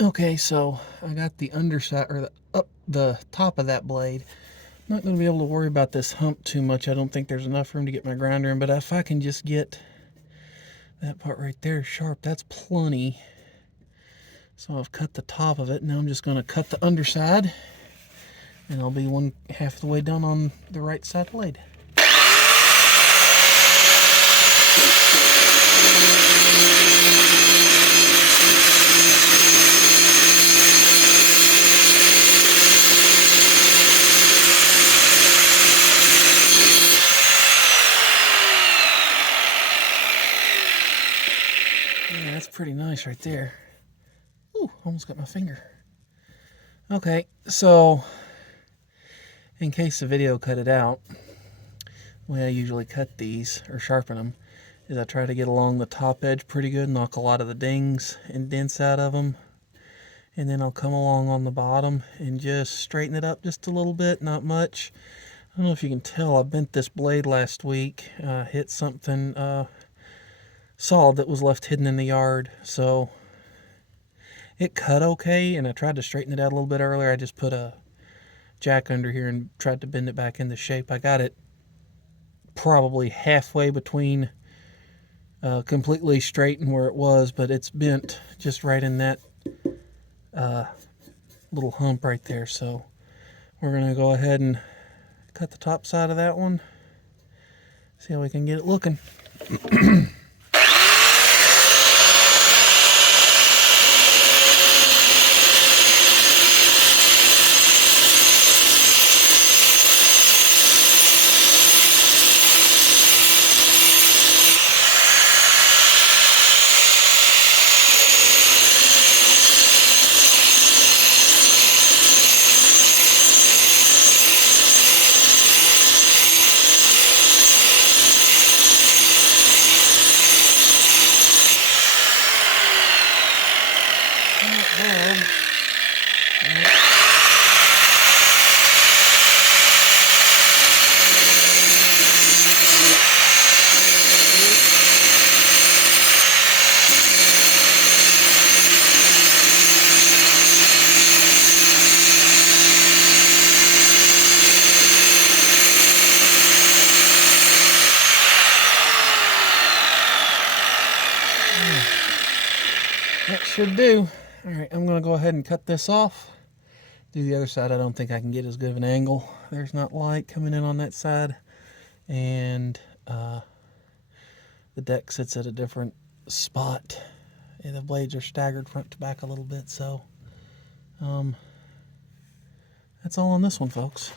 Okay, so I got the underside, or the top of that blade. I'm not going to be able to worry about this hump too much. I don't think there's enough room to get my grinder in, but if I can just get that part right there sharp, that's plenty. So I've cut the top of it. Now I'm just going to cut the underside, and I'll be one half the way done on the right side blade. Yeah, that's pretty nice right there. Ooh, almost got my finger. Okay, so in case the video cut it out, the way I usually cut these, or sharpen them, is I try to get along the top edge pretty good, knock a lot of the dings and dents out of them, and then I'll come along on the bottom and just straighten it up just a little bit, not much. I don't know if you can tell, I bent this blade last week, hit something solid that was left hidden in the yard, so it cut okay, and I tried to straighten it out a little bit earlier. I just put a jack under here and tried to bend it back into shape. I got it probably halfway between completely straight and where it was, but it's bent just right in that little hump right there. So we're going to go ahead and cut the top side of that one, see how we can get it looking. That should do. All right, I'm going to go ahead and cut this off. Do the other side. I don't think I can get as good of an angle. There's not light coming in on that side, and the deck sits at a different spot. And the blades are staggered front to back a little bit, so that's all on this one, folks.